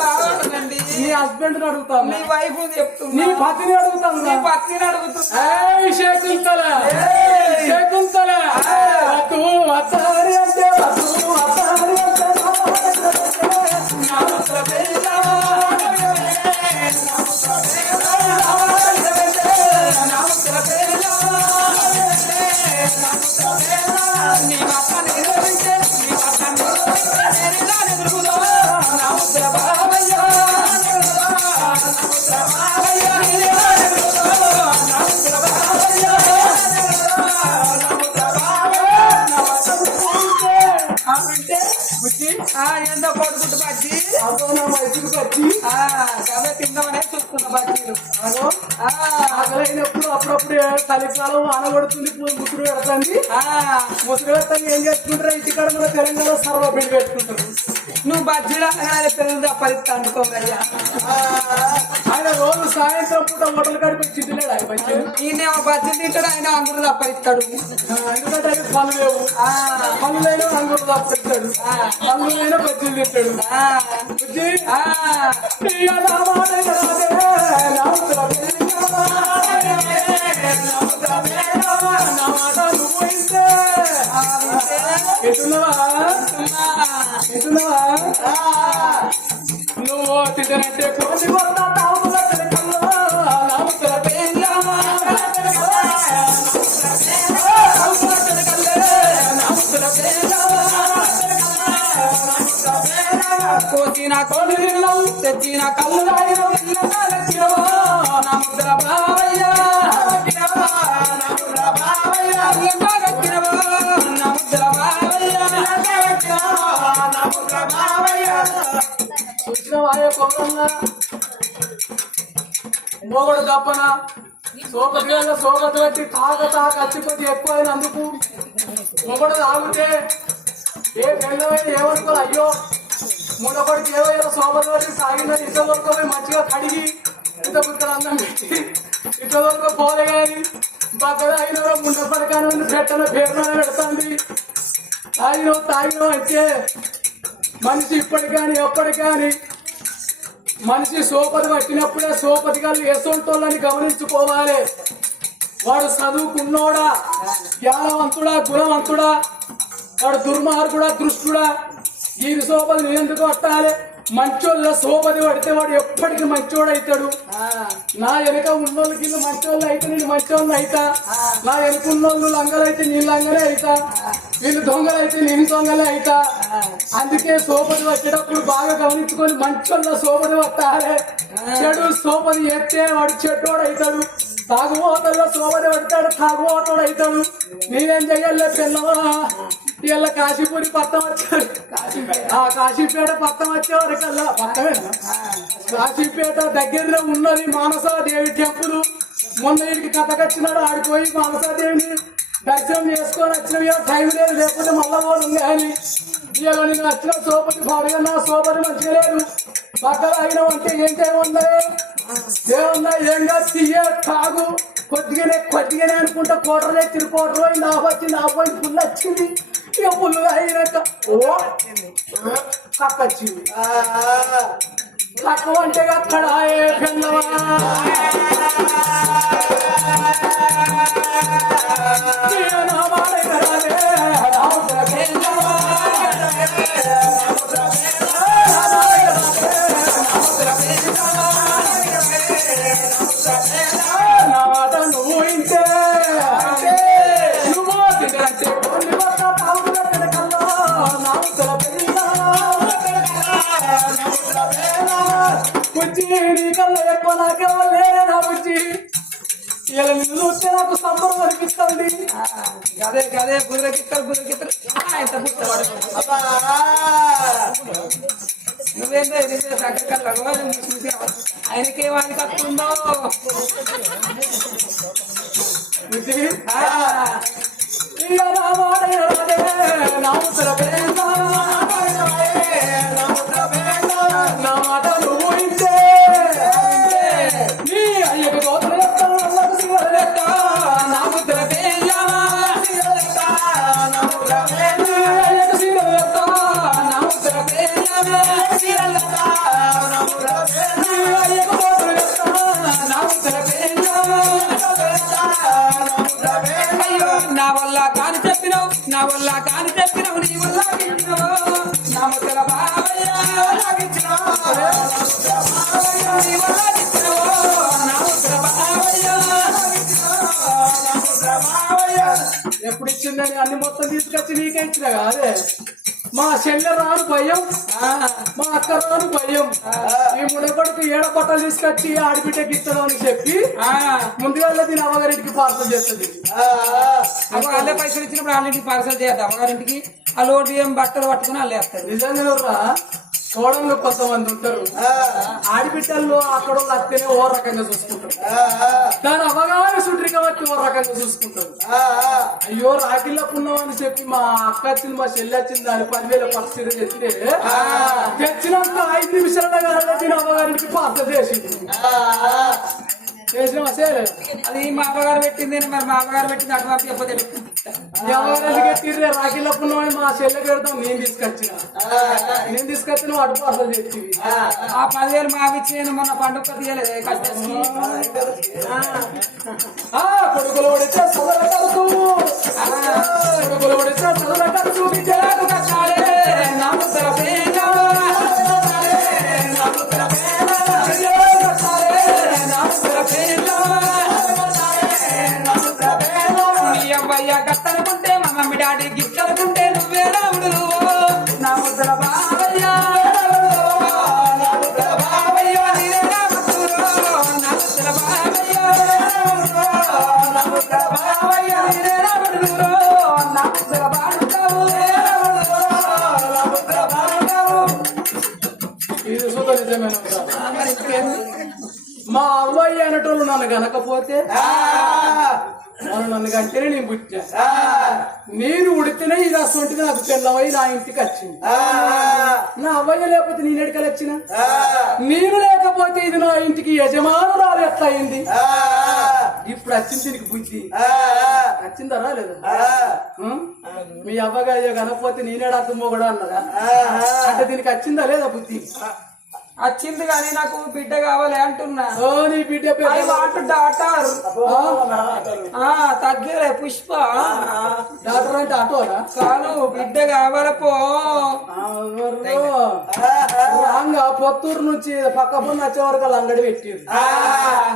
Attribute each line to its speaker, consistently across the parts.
Speaker 1: నీ హస్బెండ్ అడుగుతాను.
Speaker 2: నీ వైఫ్
Speaker 1: నీ
Speaker 2: చెప్తున్నా.
Speaker 1: పతిని అడుగుతాను
Speaker 2: నీ పత్నిని అడుగుతున్నా.
Speaker 1: శకుంతల. వద్దు
Speaker 2: పడుకుంటు బజ్జి
Speaker 1: అదో నా మైసుకు వచ్చి
Speaker 2: ఆ అవే తిందామనే చూస్తున్నా బజ్జీలు
Speaker 1: అదో
Speaker 2: ఆ
Speaker 1: ఆకలైనప్పుడు అప్పుడప్పుడు చలికాలం అనబడుతుంది ముసురు పెడుతుంది.
Speaker 2: ఆ
Speaker 1: ముసురు పెట్టని ఏం చేసుకుంటారు ఇంటికాడ మన తెలంగాణ సర్వ పిండి పెట్టుకుంటారు.
Speaker 2: నువ్వు బజ్జీలు అనగానే పిల్లలు తప్పరిస్తా
Speaker 1: ఆయన రోజు సాయంత్రం పూట హోటల్ కాడికి వచ్చి తిన్నాడు ఆయన మంచి
Speaker 2: ఈయన బజ్జీలు తింటాడు ఆయన అంగులు తప్పరిస్తాడు.
Speaker 1: ఎందుకంటే ఆయన పనులు లేవు
Speaker 2: ఆ
Speaker 1: పనులు లేని బజ్జీలు తింటాడు. ఎటున్నావా ఎటున్నావా నువ్వు తింటానంటే కోటి కృష్ణవాయ పౌరంగా మోగడు తప్పన సోకటి వల్ల సోకటి బట్టి తాగ తాగ అచ్చిపతి ఎక్కువైనందుకు మొగడు తాగితే ఏ పెళ్ళమైన ఏమనుకోరు? అయ్యో మునపడికి ఏవైనా సోపతి బట్టి సాగిన ఇట్ల దొరకపోయి మంచిగా కడిగి ఇంత బుక్కలు అన్నం పెట్టి ఇట్ల దొరక పోలే కానీ బక్కద అయిన ముండపడకాని పెట్టన పేరున పెడుతుంది. తాగినో తాగినో అయితే మనిషి ఇప్పటి కానీ ఎప్పటి కానీ మనిషి సోపతి పట్టినప్పుడే సోపతి గారు ఎసొంటోళ్ళని గమనించుకోవాలి. వాడు చదువుకున్నోడా? జ్ఞానవంతుడా? గుణవంతుడా? వాడు దుర్మార్గుడా? దృష్టుడా? ఈ సోపతి నేను ఎందుకు పట్టాలి మంచోళ్ళ సోపతి పడితే వాడు ఎప్పటికీ మంచోడు అవుతాడు నా వెనక ఉన్నోళ్ళకి వీళ్ళు మంచోళ్ళు అయితే నేను మంచోళ్ళు అయితా. నా వెనక ఉన్నోళ్ళు లంగలైతే నేను లంగలే అయితా. వీళ్ళు దొంగలైతే నేను దొంగలే అయితా. అందుకే సోపతి వచ్చేటప్పుడు బాగా గమనించుకొని మంచోళ్ళ సోపతి పట్టాలి. చెడు సోపతి ఎత్తే వాడు చెడ్డోడు అవుతాడు తాగుబోతుల్లో సోపతి పడతాడు తాగుబోతుడు అవుతాడు. నేనేం చెయ్యాలి పిల్లవా? వీళ్ళ కాశీపూరి పట్టం వచ్చాడు ఆ కాశీపేట పట్టం వచ్చేవారికల్లా పట్టమే కాశీపేట దగ్గరలో ఉన్నది మానసాదేవి టెంపుల్. మొన్న వీడికి కథకొచ్చినాడు ఆడిపోయి మానసాదేవిని దర్శనం చేసుకొని వచ్చిన. టైం లేదు లేకపోతే మళ్ళా వాళ్ళు ఉంది అని ఇవాళ నేను వచ్చిన సోపతి పాడగన్నా సోపతి మంచిగా లేదు. బట్టలు అయిన అంటే ఏం చేయమన్నాయి ఏమన్నా ఏంగా తీయ తాగు. కొద్దిగానే కొద్దిగానే అనుకుంటా కోటరే తిరుకోటరు పోయి నా వచ్చింది ఆ పోయి పుల్లు వచ్చింది. ఇక పుల్లు అయినాక? ఓ కక్క వచ్చింది. కక్క అంటే అక్కడ ఏ పిల్లవా నా మాట నీ కల్లో ఎక్కువ నాకెవరు లేరే నా బుజ్జి ఇలా నిన్ను చూస్తే నాకు సంబరం అనిపిస్తుంది.
Speaker 2: గదే గదే బుర్రకిత్తరు బుర్రకిత్తరు ఎంత నువ్వేందో ఇది చూసావు? వస్తుందో
Speaker 1: ఇక నా మాట ఎప్పుడు ఇచ్చిందని అన్ని మొత్తం తీసుకొచ్చి నీకే ఇచ్చిన కాదే? మా చెల్లె రాను భయం. మా అక్క రాను భయం. ఈ ముడకొడుకు ఏడ బట్టలు తీసుకొచ్చి ఆడిబిడ్డకి ఇస్తాను అని చెప్పి ముందుగా దీని అమ్మగారింటికి పార్సల్ చేస్తుంది.
Speaker 2: వాళ్ళే పైసలు ఇచ్చినప్పుడు వాళ్ళింటికి పార్సల్ చేద్దాం. అమ్మగారింటికి ఆ లోటు బియ్యం బట్టలు పట్టుకుని వాళ్ళే వేస్తారు.
Speaker 1: నిజంగా కోడళ్ళు కొంతమంది ఉంటారు ఆడిబిడ్డల్లో అక్కడ అత్తేనే ఓ రకంగా చూసుకుంటారు. దాని అవగాహన సుట్రిక బట్టి ఓ రకంగా చూసుకుంటారు. అయ్యో పుణ్యం అని చెప్పి మా అక్క వచ్చింది మా చెల్లి వచ్చింది దాని పదివేల పరిస్థితి తెస్తే తెచ్చినంత ఐదు నిమిషాల దీని అమ్మగారికి పాత్ర చేసింది. చేసిన
Speaker 2: అది మా అమ్మగారు పెట్టింది మరి మా అమ్మగారు పెట్టింది అటు పంపించకపోతే
Speaker 1: ఎవరికి ఎత్తిర్రే రాకిళ్ళ పుణ్యం మా చెల్లె పెడతాం నేను తీసుకొచ్చిన. నేను తీసుకొచ్చిన అటు అసలు చెప్పి
Speaker 2: ఆ పదివేలు మాకు ఇచ్చి మొన్న పండుగ తీయలేదు
Speaker 1: కొడుకులు పడితే సదర కడుతూ కొడుకులు పడితే సదర కడుతూ విద్యలకు కట్టాలే.
Speaker 2: నామకర పేద
Speaker 1: అనేటోళ్ళు నన్ను గనకపోతే వాళ్ళు నన్ను కంటేనే నేను పుట్టా నేను ఉడితేనే ఇది అసొంటిది నాకు పిల్లవై నా ఇంటికి వచ్చింది. నా అవ్వయ్య లేకపోతే నేను ఎడికలు వచ్చిన? నేను లేకపోతే ఇది నా ఇంటికి యజమానురాలు ఎట్లా అయింది ఇప్పుడు వచ్చింది దీనికి బుద్ధి. వచ్చిందా రాలేదా? మీ అవ్వగాయ కనకపోతే నేనేడా తుమ్మ కూడా అన్నదా? అంటే దీనికి వచ్చిందా లేదా బుద్ధి?
Speaker 2: వచ్చింది కానీ నాకు బిడ్డ కావాలి అంటున్నా.
Speaker 1: బిడ్డ
Speaker 2: ఐ
Speaker 1: పేరు
Speaker 2: వాంట్ డాటర్. ఆ? తగ్గలే పుష్ప.
Speaker 1: డాక్టర్ అంటే ఆటోనా
Speaker 2: కాను బిడ్డ కావాలి పో.
Speaker 1: రాంగా పొత్తూరు నుంచి పక్క పొన్న వచ్చే వరకు అంగడి పెట్టిరు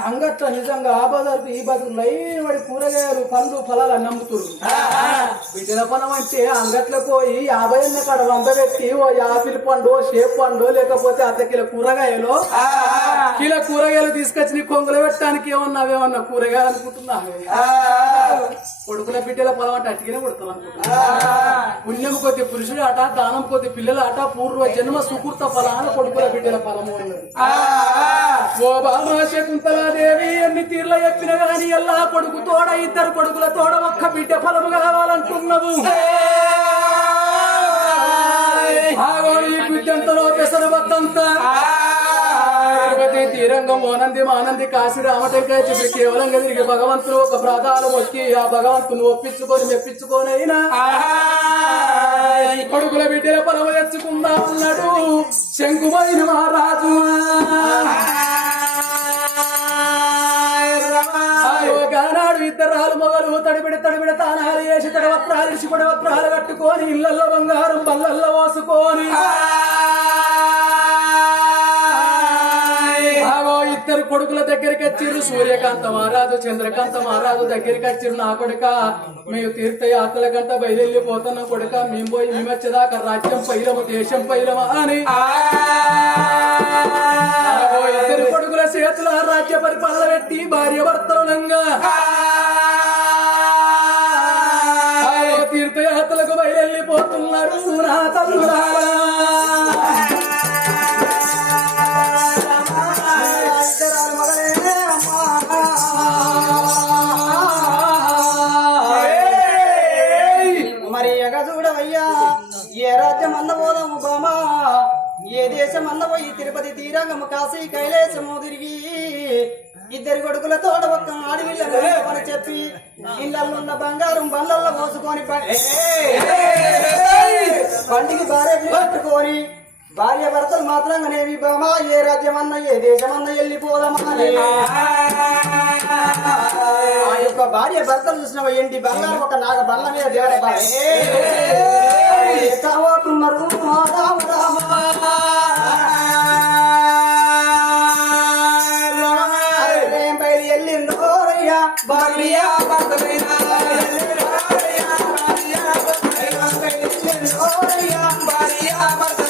Speaker 1: అంగట్లో నిజంగా ఆ బజార్కు ఈ బజార్ లైన్ వాడి కూరగాయలు పండ్లు ఫలాలు అన్ని అమ్ముతురు బిడ్డల పనం అంటే అంగట్లో పోయి యాభై ఎన్న కాడ వంద పెట్టి ఓ యాపిల్ పండు షేప్ పండు లేకపోతే అర్ధ కిలో కూరగాయలు కిలో కూరగాయలు తీసుకొచ్చి నీ కొంగులు పెట్టడానికి ఏమన్నా అవేమన్నా కూరగాయలు అనుకుంటున్నా కొడుకుల బిడ్డల పొలం అంటే అట్టిగానే కొడతాం అనుకుంటున్నా పుణ్యం కొద్ది పురుషుడు ఆట దానం కొద్ది పిల్లల ఆట పూర్వ జన్మ సుకృత ఫలాన కొడుకుల బిడ్డల ఫలము ఓ బాబా శకుంతలాదేవి ఎన్ని తీర్ల చెప్పిన గాని ఎల్లా కొడుకు తోడ ఇద్దరు కొడుకుల తోడ ఒక్క బిడ్డ ఫలము కావాలంటున్నావు బిడ్డంతలో పెసరబత్తంతా తిరుపతి తీరంగం ఓనంది మానంది కాశీ రామటంకాయ చెప్పి కేవలం తిరిగి భగవంతుడు ఒక ప్రాధాలు మొక్కి ఆ భగవంతుని ఒప్పించుకొని మెప్పించుకొని అయినా. కొడుకుల బిడ్డల పొలవ తెచ్చుకుందాం అన్నాడు శంకుమైన మహారాజు. గానాడు ఇద్దరాలు మొగలు తడిబిడి తడిబిడి తానాలు వేసి తడవత్రాలు ఇసి పడవత్రాలు కట్టుకొని ఇళ్ళల్లో బంగారం బల్లల్లో పోసుకొని కొడుకుల దగ్గరికి వచ్చిర్రు. సూర్యకాంత మహారాజు చంద్రకాంత మహారాజు దగ్గరికి వచ్చిర్రు. నా కొడుక మేము తీర్థయాత్రల గంట బయలుపోతున్న కొడుక. మేము పోయి మేము వచ్చేదాకా రాజ్యం పైలము దేశం పైలమా అని. ఇద్దరు కొడుకుల చేతుల రాజ్య పరిపాలన పెట్టి భార్య భర్తలంగా
Speaker 3: తిరుపతి తీరంగము కాశీ కైలాసము తిరిగి ఇద్దరు కొడుకులతో ఒక్క ఆడవిళ్ళను చెప్పి ఇళ్ళల్లో ఉన్న బంగారం బండ్లల్లో పోసుకొని బండికి భార్య పట్టుకొని భార్య భర్తలు మాత్రంగానేవి బామా ఏ రాజ్యం అన్న ఏ దేశం అన్న వెళ్ళిపోదామా ఆ యొక్క భార్య భర్తలు చూసిన ఏంటి బంగారం ఒక నాగ బల్ల మీద దేవర
Speaker 2: భర్తలైనా భార్య భర్తలైనా
Speaker 3: అయ్యో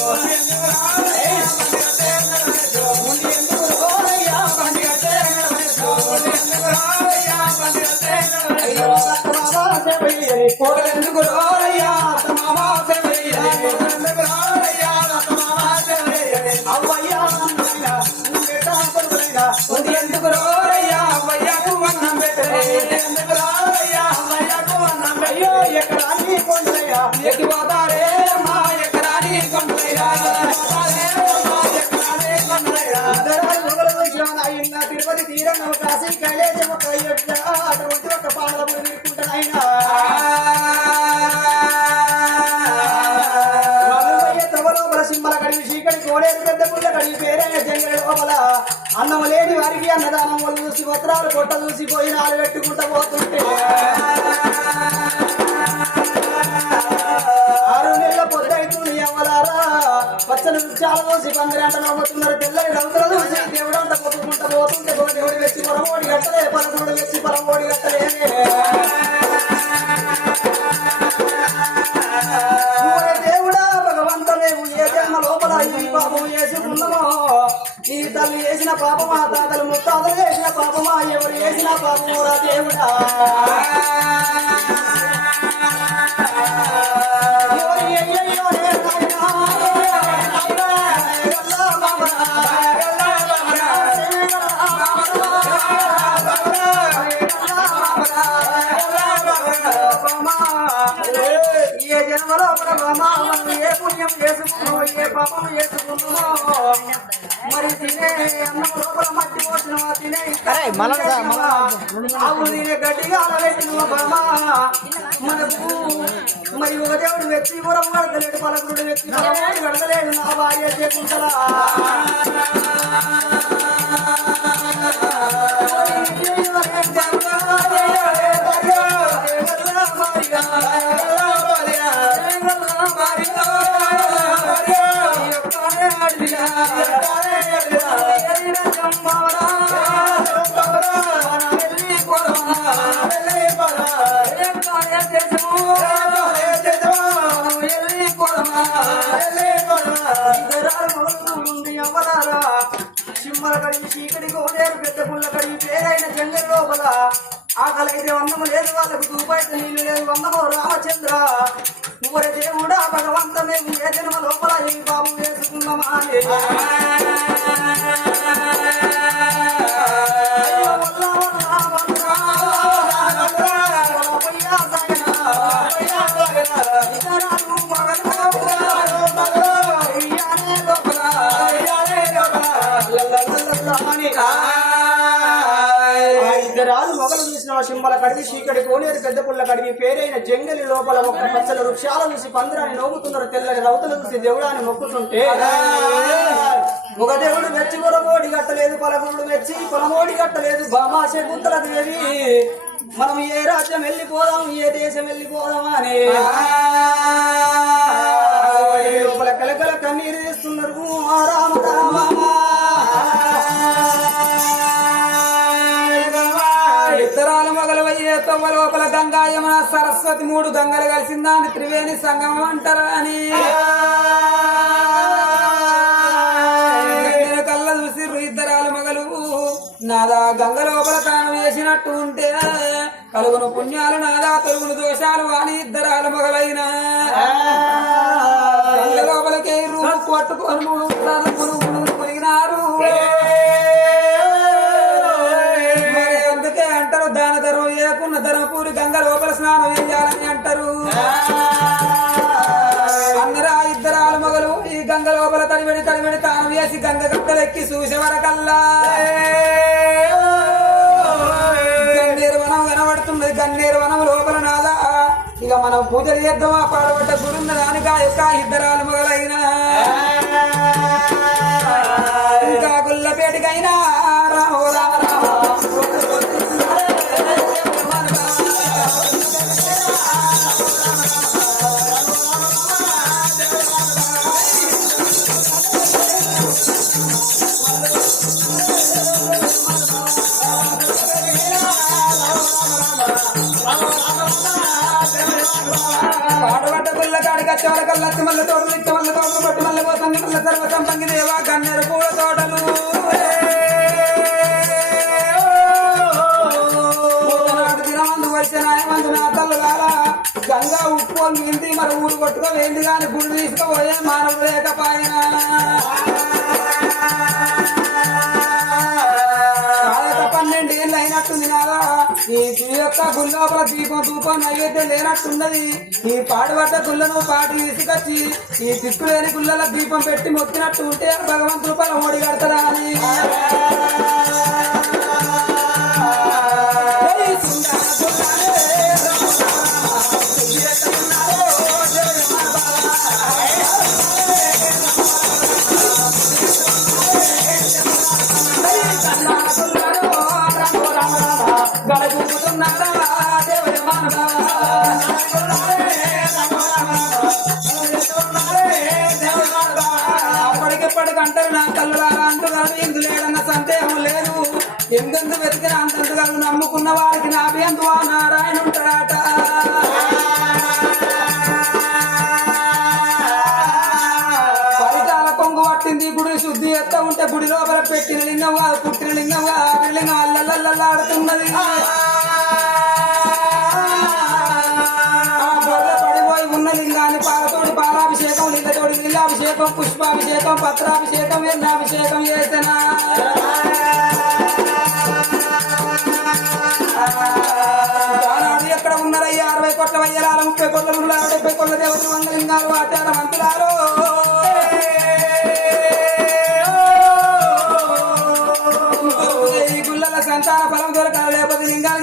Speaker 3: Oh. తీరం అవకాశం కైలేశం ఒక అటువంటి ఒక పాలములు నీకుంటున్నాయినా లోపల సింబల కడిగి చీకటి కోడేరు పెద్ద పుల్ల కడిగి పేరైన జంగల లోపల. అన్నం లేని వారికి అన్నదానం వల్ల చూసి వస్త్రాలు కొట్ట చూసి పోయినాలు పెట్టుకుంటూ పోతుంటే. ఆరు నెలల పొద్దు అవ్వలారా. పచ్చని వృక్షాలు చూసి పందిరంట నవ్వుతున్నారు. తెల్లని నవ్వుతున్నారు. చూసి దేవుడు అంత పోతుంటే పరమోడి కట్టలే పరమోడి వచ్చి పరమోడి కట్టలే దేవుడా భగవంతమేవు ఏ జన్మ లోపల ఈ పాపం చేసుకున్నామో? ఈ తల్లి చేసిన పాపమా తాతలు ముత్తాతలు చేసిన పాపమా ఎవరు చేసిన పాపమోరా దేవుడా? ఏ జన్మలో ఏ పుణ్యం చేసుకున్నామో ఏ పాపం చేసుకున్నామో మరి తినే అన్నం లోపల మట్టి పోసినవా తినే ఆవు తినే గట్టిగా అలవెట్టినవా బామా మనకు మరి ఒక దేవుడు వ్యక్తి కూడా కడతలేడు పలకుడు వ్యక్తి గడతలేడు నా భార్య చేసుకుంటారా సింహల కడిగి చీకటి కోడేరు పెద్ద పుల్ల కడిగి పేరైన జంగల్ లోపల ఆకలి అన్నము లేదు వాళ్ళకు తూపైతే నీళ్ళు లేదు వందమో రామచంద్ర ఊరే దేవుడా భగవంతమే ఏ జన్మ వేసుకున్నామా సింబల కడిగి చీకటి కోనేరు పెద్ద పుల్ల కడిగి పేరైన జంగలి లోపల ఒక పచ్చల వృక్షాల చూసి పందిరాన్ని నోముతున్నారు. తెల్లని రౌతులు చూసి దేవుడాన్ని మొక్కుతుంటే ఒక దేవుడు మెచ్చి పొలమోడి గట్టలేదు పలకుడు మెచ్చి పొలమోడి గట్టలేదు బామా శకుంతల దేవి. మనం ఏ రాజ్యం వెళ్ళిపోదాం ఏ దేశం వెళ్ళిపోదాం అని.
Speaker 2: మూడు గంగలు కలిసిందాన్ని త్రివేణి సంగమం అంటారు అని. కళ్ళ చూసి ఇద్దరాలు మగలు. నాదా గంగ లోపల తాను వేసినట్టు ఉంటే కలుగును పుణ్యాలు నాదా తొలుగును దోషాలు వాని ఇద్దరాల మొగలైన. గంగ లోపలికే రూపు కొట్టుకొని చేసి గంగ గట్టలెక్కి చూసేవరకల్లా గన్నేరు వనం కనబడుతున్నది గన్నేరు వనం లోపల నాదా. ఇక మనం పూజలు చేద్దాం ఆ పాడబడ్డ గురున్న యొక్క ఇద్దరాలు మొదలైన. ఇంకా గుల్లపేటికైనా కల్లచ్చి మల్ల తోడు ఇచ్చే మల్ల తోడు కొట్టి మల్ల పోసంగి మల్ల సర్వ సంపంగి దేవా గన్నేరు పూల తోటలు ఒకనాడు దినమందు వచ్చిన మందు గంగా ఉప్పు మింది మరి ఊరు కొట్టుకోవేంది కానీ గుడి తీసుకుపోయే మానవుడు లేకపోయినా కాలేక పన్నెండు ఏళ్ళు అయినట్టుంది నాదా ఈ ఈ యొక్క గుల్లోపల దీపం ధూపం నైవేద్యం లేనట్టున్నది ఈ పాడుబడ్డ గుళ్ళను పాటి తీసుకొచ్చి ఈ దిక్కు లేని గుళ్ళల దీపం పెట్టి మొక్కినట్టు ఉంటే భగవంతుడు పల ఓడి కడతారా అని. ఎంతెంత వెతికిన అంతెంతగా నమ్ముకున్న వారికి నా బిందువా నారాయణ ఉంటాడట. పరిటాల కొంగు పట్టింది గుడి శుద్ధి ఎత్త ఉంటే గుడి లోపల పెట్టిన లింగంగా పుట్టిన లింగంగా లింగం అల్లల్లల్లాడుతున్నది రుద్రాభిషేకం పుష్పాభిషేకం పత్రాభిషేకం ఎన్నాభిషేకం చేసిన? ఎక్కడ ఉన్నారయ్యా? అరవై కోట్ల వయ్యరాల ముప్పై కోట్ల మురులారు డెబ్బై కోట్ల దేవతలు వందలింగాలు ఆచార మంత్రులారు గుళ్ళల సంతాన ఫలం దొరకాలి లేకపోతే లింగాలు